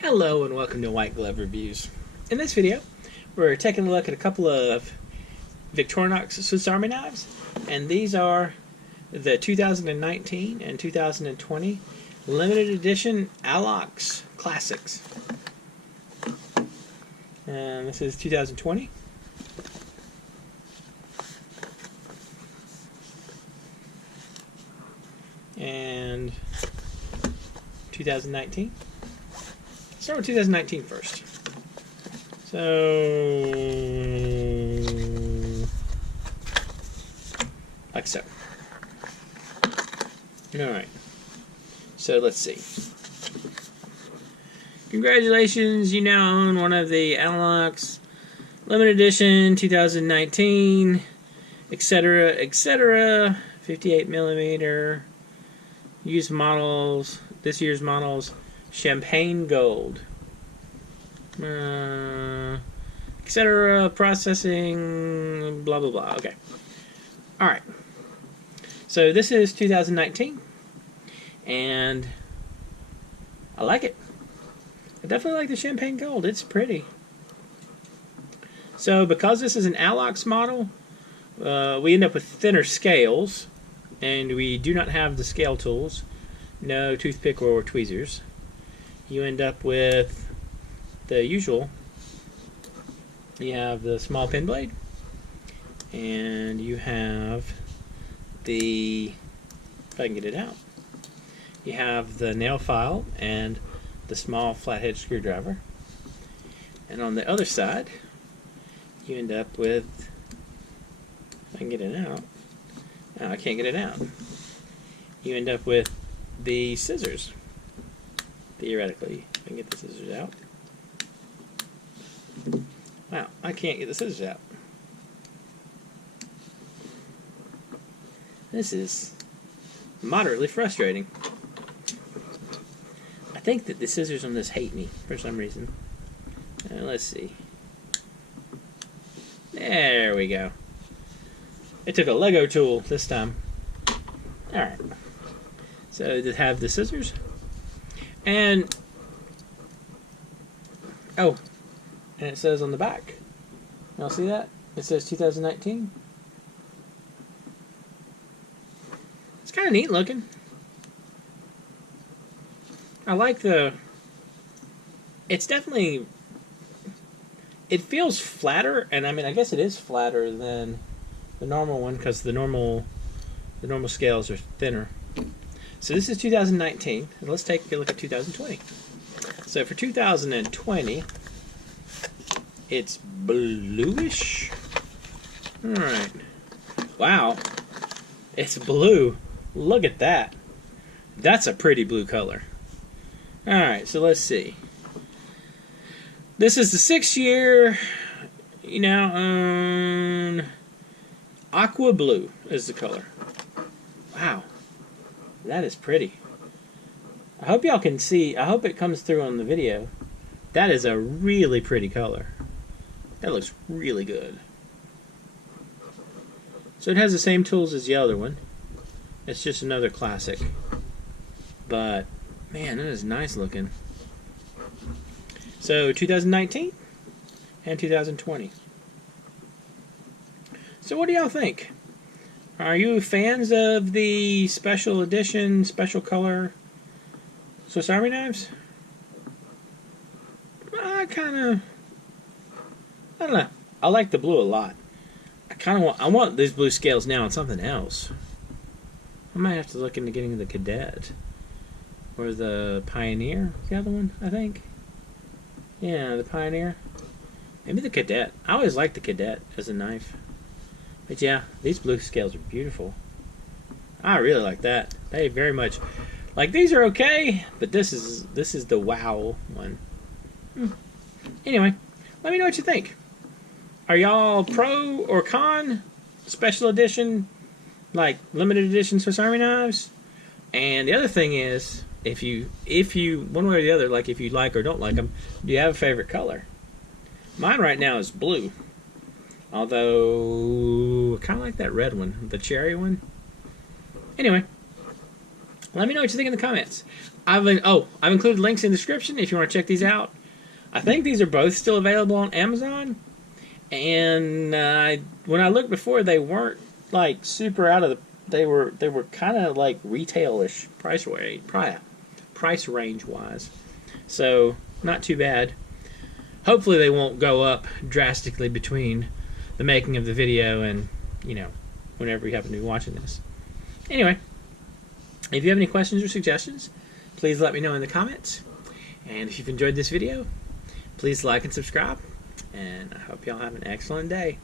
Hello and welcome to White Glove Reviews. In this video, we're taking a look at a couple of Victorinox Swiss Army knives, and these are the 2019 and 2020 limited edition Alox Classics. And this is 2020. And 2019. Start with 2019 first. So, like so. Alright. So, let's see. Congratulations, you now own one of the Alox limited edition 2019, etc., etc. 58mm used models, this year's models. Champagne gold, etc. Processing, blah blah blah. Okay, all right. So this is 2019, and I like it. I definitely like the champagne gold. It's pretty. So because this is an Alox model, we end up with thinner scales, and we do not have the scale tools. No toothpick or tweezers. You end up with the usual. You have the small pin blade, and you have the, if I can get it out, you have the nail file and the small flathead screwdriver. And on the other side, you end up with, if I can get it out, oh, I can't get it out. You end up with the scissors. Theoretically, I can get the scissors out. Wow, I can't get the scissors out. This is moderately frustrating. I think that the scissors on this hate me for some reason. Let's see. There we go. It took a Lego tool this time. Alright. So to have the scissors. And, oh, and it says on the back, y'all see that? It says 2019. It's kind of neat looking. I like the, it's definitely, it feels flatter, and I mean, I guess it is flatter than the normal one, because the normal scales are thinner. So this is 2019, and let's take a look at 2020. So for 2020, it's bluish. Alright. Wow. It's blue. Look at that. That's a pretty blue color. Alright, so let's see. This is the 6th year. You now own aqua blue is the color. Wow. That is pretty. I hope y'all can see. I hope it comes through on the video. That is a really pretty color. That looks really good. So it has the same tools as the other one. It's just another classic. But, man, that is nice looking. So 2019 and 2020. So what do y'all think? Are you fans of the special edition, special color Swiss Army knives? I don't know. I like the blue a lot. I want these blue scales now on something else. I might have to look into getting the Cadet. Or the Pioneer, the other one, I think. Yeah, the Pioneer. Maybe the Cadet. I always liked the Cadet as a knife. But yeah, these blue scales are beautiful. I really like that. They very much, like, these are okay, but this is the wow one. Anyway, let me know what you think. Are y'all pro or con special edition, like limited edition Swiss Army knives? And the other thing is, if you one way or the other, like if you like or don't like them, do you have a favorite color? Mine right now is blue. Although, I kind of like that red one, the cherry one. Anyway, Let me know what you think in the comments. I've included links in the description if you want to check these out. I think these are both still available on Amazon. And when I looked before, they weren't like super out of the. They were kind of like retail-ish price range wise. So not too bad. Hopefully they won't go up drastically between the making of the video and, you know, whenever you happen to be watching this. Anyway, if you have any questions or suggestions, please let me know in the comments. And if you've enjoyed this video, please like and subscribe. And I hope y'all have an excellent day.